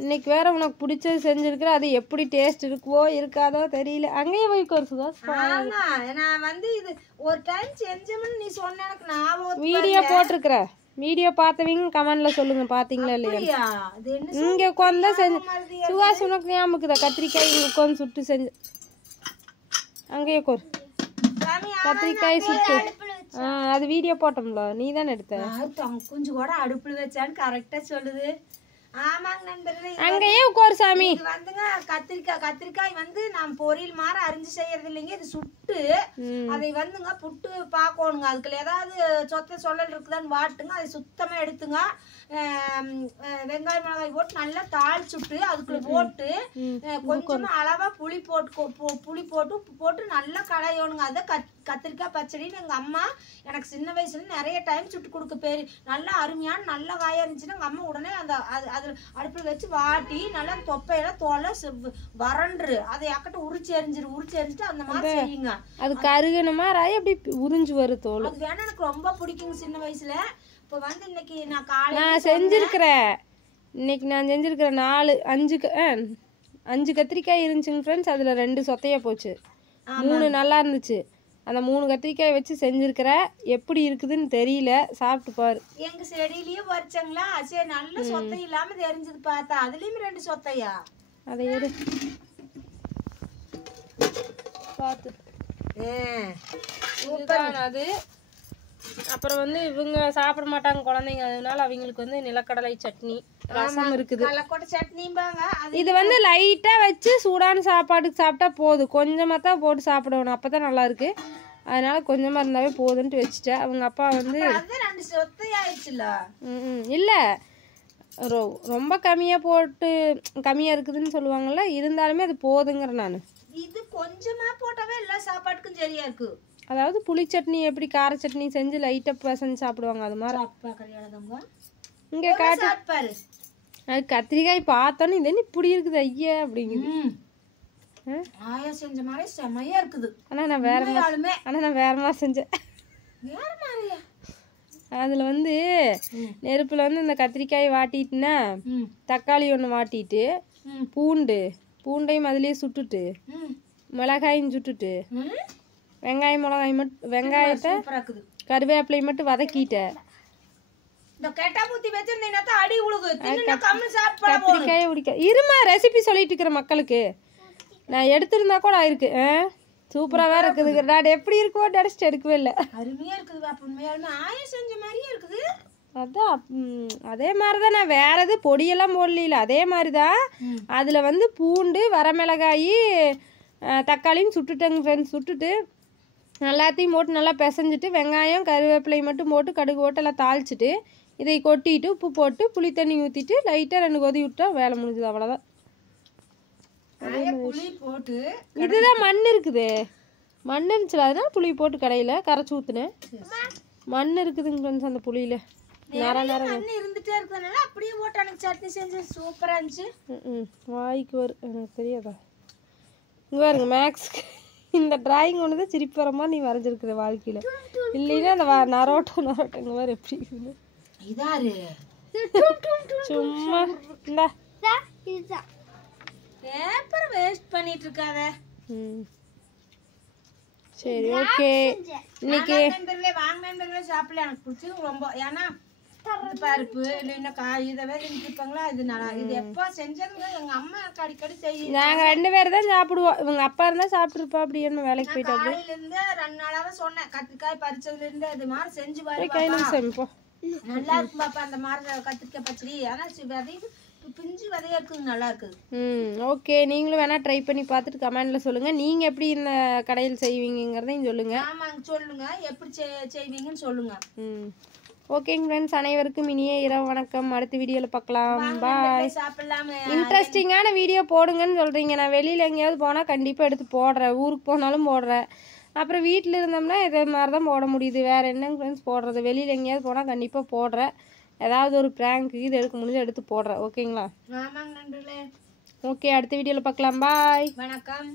இன்னைக்கு வேற உனக்கு பிடிச்சது செஞ்சிருக்கிற, அது எப்படி டேஸ்ட் இருக்குவோ இருக்காதோ தெரியல. அங்கேயே போய் ஒரு சுதா. ஆமா நான் வந்து இது ஒரு டைம் செஞ்சோம்னு நீ சொன்ன எனக்கு ஞாபகம். வீடியோ போட்டிருக்கிற, வீடியோ பார்த்தவங்க கமெண்ட்ல சொல்லுங்க பாத்தீங்களா இல்லையா. இங்க உட்காந்து செஞ்சு சுகாஸ் உனக்கு ஞாபகம் இருக்குதா? கத்திரிக்காய் இங்க உட்காந்து சுட்டு செஞ்சு அங்கேயே கோர் கத்திரிக்காய் சுட்டு. அது வீடியோ போட்டோம்ல, நீ தானே எடுத்த. கொஞ்சம் கூட அடுப்புல வச்சான்னு கரெக்டா சொல்லுது. ஆமாங்க நண்பர்களே, அங்கேயே உட்காரு சாமி. இது வந்துங்க கத்திரிக்காய் வந்து நான் பொரியல் மாதிரி அரிஞ்சு செய்யறது இல்லைங்க. இது சுட்டு அதை வந்துங்க புட்டு பார்க்கணுங்க. அதுக்குள்ள ஏதாவது சொத்த சொல்லல் இருக்குதான்னு வாட்டுங்க. அதை சுத்தமா எடுத்துங்க. வெங்காயம் மிளகாய் போட்டு நல்லா தாளிச்சுட்டு அதுக்குள்ள போட்டு கொஞ்சமா அளவா புளி போட்டு உப்பு போட்டு நல்லா களையணுங்க. அதை கத்திரிக்காய் பச்சடின்னு எங்க அம்மா எனக்கு சின்ன வயசுல நிறைய டைம் சுட்டு கொடுக்க பேரு. நல்லா அருமையான நல்ல காயா இருந்துச்சுன்னா எங்க அம்மா உடனே அந்த அது அடுப்புல வச்சு வாட்டி நல்லா தொப்பையெல்லாம் தோலை வறண்டு அதை அக்கட்ட உரிச்சு எரிஞ்சிட்டு அந்த மாதிரி செய்யுங்க. அது கருகணுமா ராய் அப்படி உறிஞ்சு வரும் தோல். அது வேணா எனக்கு ரொம்ப பிடிக்குங்க சின்ன வயசுல. இப்போ வந்து இன்னைக்கு நான் செஞ்சிருக்கிறேன். இன்னைக்கு நான் செஞ்சிருக்கிறேன் 5 கத்திரிக்காய் இருந்துச்சுங்க ஃப்ரெண்ட்ஸ். அதில் 2 சொத்தையா போச்சு, 3 நல்லா இருந்துச்சு. அந்த 3 கத்திரிக்காய் வச்சு செஞ்சிருக்கிறேன். எப்படி இருக்குதுன்னு தெரியல, சாப்பிட்டு பாரு. எங்க செடியிலயும் பறிச்சாங்களா, சரி நல்ல சொத்தை இல்லாம தெரிஞ்சது பார்த்தா அதுலயும் 2 சொத்தையா. அதை எடு பார்த்து. அது அப்புறம் வந்து இவங்க சாப்பிட மாட்டாங்க குழந்தைங்க, அதனால அவங்களுக்கு வந்து நிலக்கடலை சட்னி ரசம் இருக்குது. இது வந்து லைட்டா வச்சு சூடான சாப்பாடுக்கு சாப்பிட்டா போதும். கொஞ்சமா தான் போட்டு சாப்பிடணும், அப்பதான் நல்லா இருக்கு. அதனால கொஞ்சமா இருந்தாவே போதுன்ட்டு வச்சுட்டேன். அவங்க அப்பா வந்து இல்ல ரொம்ப கம்மியா போட்டு கம்மியா இருக்குதுன்னு சொல்லுவாங்கல்ல, இருந்தாலுமே அது போதுங்கிற நான். இது கொஞ்சமா போட்டாவே எல்லா சாப்பாட்டுக்கும் சரியா இருக்கு. அதாவது புளி சட்னி எப்படி கார சட்னி செஞ்சு லைட்டா பசஞ்சு சாப்பிடுவாங்க, அது மாதிரி இங்க காட்டு. அது கத்திரிக்காய் பார்த்தோன்னு இது என்ன இப்படி இருக்குது ஐயா அப்படிங்குது. செஞ்ச மாதிரி செமையா இருக்குது. ஆனா நான் வேற மாதிரி செஞ்சேன். அதுல வந்து நெருப்புல வந்து இந்த கத்திரிக்காய் வாட்டிட்டுனா தக்காளி ஒன்று வாட்டிட்டு பூண்டையும் அதுலயே சுட்டுட்டு மிளகாயும் சுட்டுட்டு வெங்காயத்தை கருவேப்பிலையும் மட்டும் வதக்கிட்டேன். கத்திரிக்காயை பிடிக்க இருமா ரெசிபி சொல்லிட்டு இருக்கிற மக்களுக்கு. நான் எடுத்திருந்தா கூட ஆயிருக்கு. சூப்பரா வேற இருக்குது. நான் எப்படி இருக்கோ நினைச்சிட்டு எடுக்கவே இல்லை. அருமையா இருக்குது. அதான் அதே மாதிரிதான். நான் வேற எது பொடியெல்லாம் போடல, அதே மாதிரிதான். அதுல வந்து பூண்டு வரமிளகாய் தக்காளியும் சுட்டுட்டேங்க ஃப்ரெண்ட்ஸ். சுட்டுட்டு எல்லாத்தையும் போட்டு நல்லா பிசைஞ்சிட்டு வெங்காயம் கருவேப்பிலையும் மட்டும் போட்டு கடுகு போட்டு எல்லாம் தாளிச்சிட்டு இதை கொட்டிட்டு உப்பு போட்டு புளி தண்ணி ஊற்றிட்டு லைட்டாக 2 கொதி விட்டா வேலை முடிஞ்சுது. அவ்வளோதான். இதுதான் மண் இருக்குது, மண் இருந்துச்சுல அதனால புளி போட்டு கடையில் கரைச்சி ஊற்றுனேன். மண் இருக்குதுங்க ஃப்ரெண்ட்ஸ் அந்த புளியில். இருந்துட்டே இருக்கிறதுனால அப்படியே போட்டு எனக்கு சட்னி செஞ்சு சூப்பராக இருந்துச்சு. வாய்க்கு வரும் எனக்கு தெரியாதா. இங்கே பாருங்க மேக்ஸ்க்கு இந்த டிராயிங் ஒன்று தான் சிரிப்பு வர மாதிரி நீ வரைஞ்சிருக்கிற வாழ்க்கையில். இல்லைன்னா அந்த நரோட்டோங்க வேறு எப்படி இருக்குன்னு சும்மா இந்த பேப்பர் வேஸ்ட் பண்ணிட்டு இருக்காத. சரி ஓகே. இன்னைக்கு வாங்க சாப்பிடல எனக்கு பிடிச்சி ரொம்ப. ஏன்னா பருப்பு இல்லைன்னா காய் இதவே இருப்பாங்களா. இது நல்லா இது எப்போ செஞ்சதுங்க எங்க அம்மா எனக்கு அடிக்கடி செய்யும். நாங்க 2 பேர் தான் சாப்பிடுவோம். இவங்க அப்பா இருந்தா சாப்பிட்டுருப்பா. அப்படி என்ன வேலைக்கு போயிட்டாங்க. காலையில இருந்து 2 நாளாவே சொன்னேன் கத்திரிக்காய் பறிச்சதுல இருந்து அது மாதிரி செஞ்சு பாருப்பா, நல்லா இருக்கும் பாப்பா அந்த மாதிரி கத்திரிக்காய் பச்சடி. ஆனா பிஞ்சு விதையா இருக்குது, நல்லா இருக்குது. ஓகே, நீங்களும் வேணா ட்ரை பண்ணி பார்த்துட்டு கமெண்ட்ல சொல்லுங்க. நீங்க எப்படி இந்த கடையில் செய்வீங்கிறதையும் சொல்லுங்க. ஆமாங்க சொல்லுங்க, எப்படி செய்வீங்கன்னு சொல்லுங்க. ஓகேங்க ஃப்ரெண்ட்ஸ், அனைவருக்கும் இனிய இரவு வணக்கம். அடுத்த வீடியோவில் பார்க்கலாம். பாய். இன்ட்ரெஸ்டிங்கான வீடியோ போடுங்கன்னு சொல்கிறீங்க. நான் வெளியில் எங்கேயாவது போனால் கண்டிப்பாக எடுத்து போடுறேன். ஊருக்கு போனாலும் போடுறேன். அப்புறம் வீட்டில் இருந்தோம்னா இதே மாதிரி தான் போட முடியுது. வேறு என்னங்க ஃப்ரெண்ட்ஸ் போடுறது. வெளியில் எங்கேயாவது போனால் கண்டிப்பாக போடுறேன். ஏதாவது ஒரு ப்ராங்க் இது எடுக்க முடிஞ்சு எடுத்து போடுறேன். ஓகேங்களா? ஆமாங்க நண்பர்களே. ஓகே, அடுத்த வீடியோவில் பார்க்கலாம். பாய். வணக்கம்.